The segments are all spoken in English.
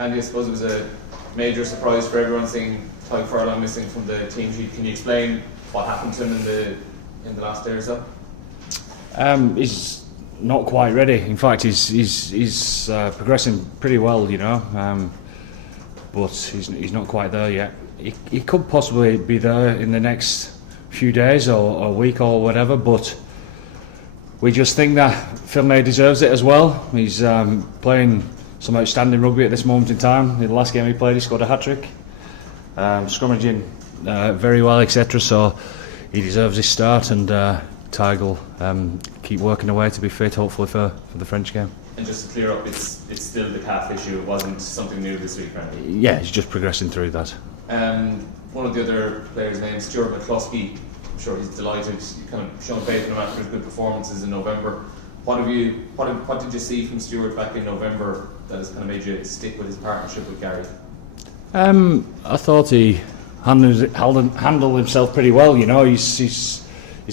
Andy, I suppose it was a major surprise for everyone seeing Ty Farrell missing from the team sheet. Can you explain what happened to him in the last day or so? He's not quite ready. In fact, he's progressing pretty well, you know, but he's not quite there yet. He could possibly be there in the next few days or a week or whatever, but we just think that Phil May deserves it as well. He's playing some outstanding rugby at this moment in time. In the last game he played, he scored a hat-trick, scrummaging very well, etc. So he deserves his start, and Ty will keep working away to be fit, hopefully for the French game. And just to clear up, it's still the calf issue. It wasn't something new this week, right? Yeah, he's just progressing through that. One of the other players' named Stuart McCluskey. I'm sure he's delighted. You kind of shown faith in him after his good performances in November. What did you see from Stuart back in November that has kind of made you stick with his partnership with Gary? I thought he handled himself pretty well. You know, he's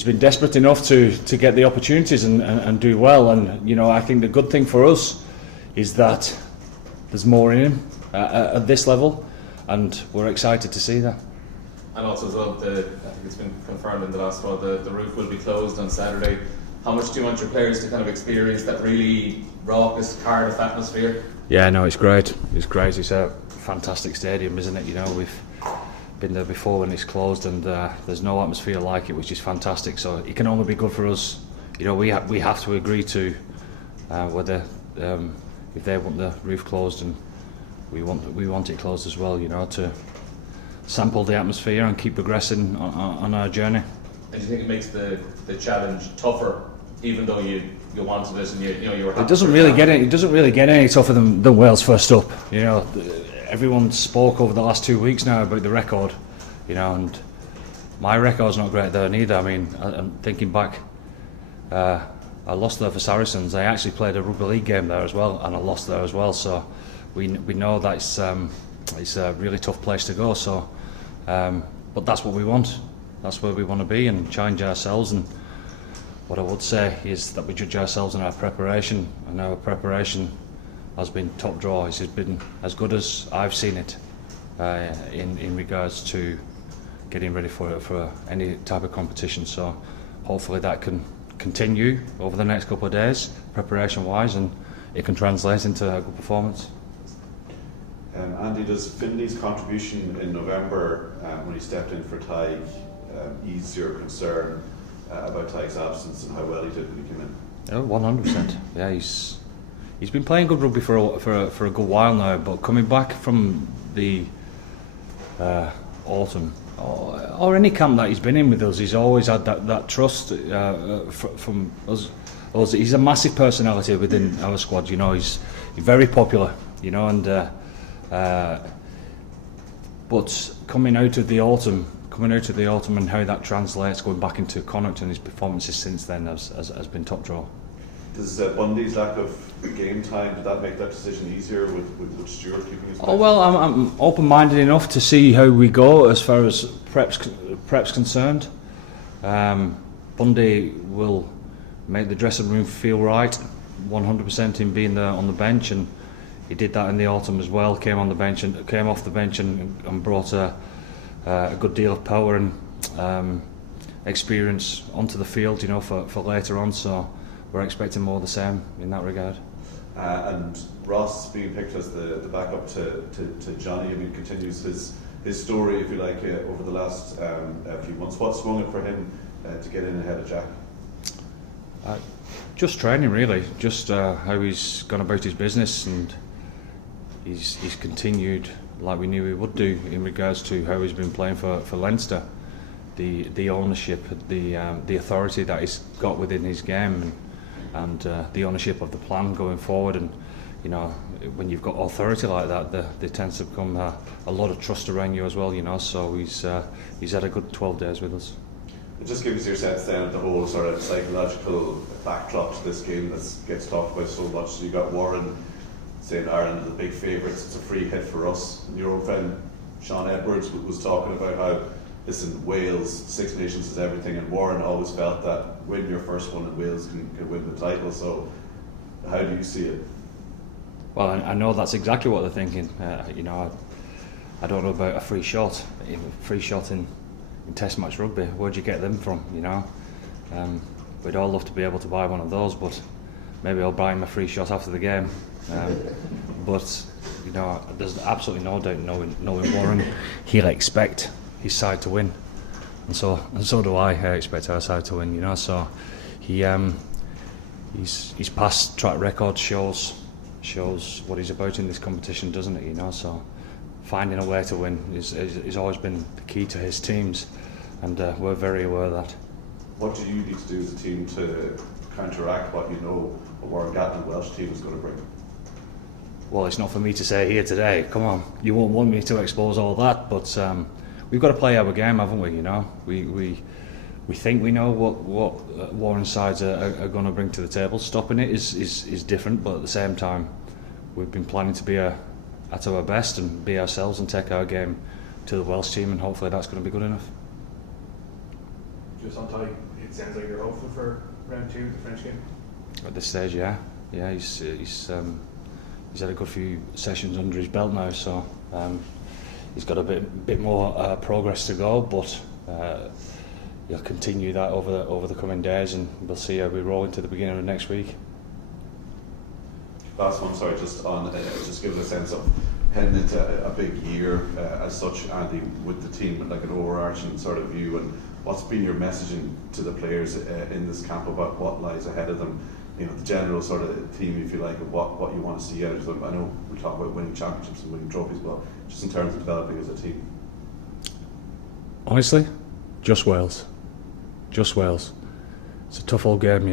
been desperate enough to get the opportunities and do well. And you know, I think the good thing for us is that there's more in him at this level, and we're excited to see that. And also as well, I think it's been confirmed in the last while, the roof will be closed on Saturday. How much do you want your players to kind of experience that really raucous Cardiff atmosphere? Yeah, no, it's great. It's great. It's a fantastic stadium, isn't it? You know, we've been there before when it's closed, and there's no atmosphere like it, which is fantastic. So it can only be good for us. You know, we have to agree to whether if they want the roof closed, and we want it closed as well. You know, to sample the atmosphere and keep progressing on our journey. And do you think it makes the challenge tougher, even though you wanted it and you were happy? It doesn't really get any tougher than Wales first up. You know, everyone spoke over the last 2 weeks now about the record. You know, and my record's not great there neither. I mean, I'm thinking back. I lost there for Saracens. I actually played a rugby league game there as well, and I lost there as well. So we know that it's a really tough place to go. So, but that's what we want. That's where we want to be and challenge ourselves. And what I would say is that we judge ourselves on our preparation, and our preparation has been top draw. It's been as good as I've seen it in regards to getting ready for any type of competition. So hopefully that can continue over the next couple of days, preparation-wise, and it can translate into a good performance. Andy, does Finley's contribution in November when he stepped in for Ty ease your concern about Ty's absence and how well he did when he came in? Oh, 100%. Yeah, he's been playing good rugby for a good while now, but coming back from the autumn or any camp that he's been in with us, he's always had that trust from us. He's a massive personality within our squad. You know, he's very popular. You know, and but coming out of the autumn and how that translates going back into Connacht, and his performances since then has been top draw. Does Bundy's lack of game time, did that make that decision easier with Stuart keeping his place? Oh well, I'm open-minded enough to see how we go as far as prep's concerned. Bundy will make the dressing room feel right, 100% in being there on the bench, and he did that in the autumn as well. Came off the bench and brought a good deal of power and experience onto the field, you know, for later on. So we're expecting more of the same in that regard. And Ross being picked as the backup to Johnny, I mean, continues his story, if you like, over the last few months. What swung it for him to get in ahead of Jack? Just training, really. Just how he's gone about his business, and he's continued like we knew he would do in regards to how he's been playing for Leinster. The ownership, the authority that he's got within his game, and the ownership of the plan going forward. And you know, when you've got authority like that, there tends to become a lot of trust around you as well. You know, so he's had a good 12 days with us. It just gives your sense then of the whole sort of psychological backdrop to this game that gets talked about so much. So you got Warren saying Ireland are the big favourites, it's a free hit for us. And your old friend Sean Edwards was talking about how, listen, Wales, Six Nations is everything, and Warren always felt that win your first one and Wales can win the title. So how do you see it? Well, I know that's exactly what they're thinking. I don't know about a free shot. Free shot in Test match rugby. Where'd you get them from? We'd all love to be able to buy one of those, but maybe I'll buy him a free shot after the game. But there's absolutely no doubt, knowing Warren, he'll expect his side to win, and so do I. I expect our side to win. So his past track record shows what he's about in this competition, doesn't it? So finding a way to win is always been the key to his teams, and we're very aware of that. What do you need to do as a team to counteract what Warren Gatland Welsh team is going to bring? Well, it's not for me to say here today. Come on, you won't want me to expose all that, but we've got to play our game, haven't we? We think we know what Warren's sides are going to bring to the table. Stopping it is different, but at the same time, we've been planning to be at our best and be ourselves and take our game to the Welsh team, and hopefully that's going to be good enough. Just on tie, it sounds like you're hopeful for round 2 of the French game. At this stage, yeah. He's had a good few sessions under his belt now, so he's got a bit more progress to go, but he'll continue that over the coming days, and we'll see how we roll into the beginning of next week. Last one, sorry, just give us a sense of heading into a big year as such, Andy, with the team, like an overarching sort of view, and what's been your messaging to the players in this camp about what lies ahead of them? The general sort of theme, if you like, of what you want to see out of them. I know we talk about winning championships and winning trophies, but just in terms of developing as a team. Honestly, just Wales. It's a tough old game,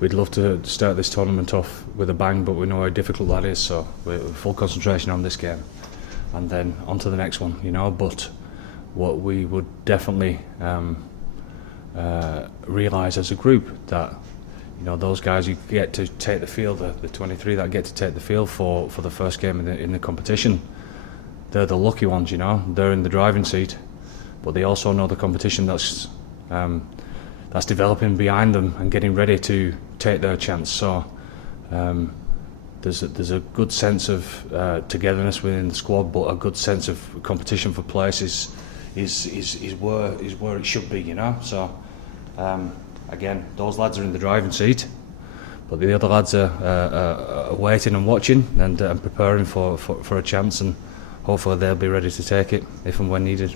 We'd love to start this tournament off with a bang, but we know how difficult that is, so we're full concentration on this game and then on to the next one, But what we would definitely realise as a group, that those guys who get to take the field, the 23 that get to take the field for the first game in the competition, they're the lucky ones. They're in the driving seat, but they also know the competition that's developing behind them and getting ready to take their chance. So there's a good sense of togetherness within the squad, but a good sense of competition for place is where it should be. So again, those lads are in the driving seat, but the other lads are waiting and watching and preparing for a chance, and hopefully they'll be ready to take it if and when needed.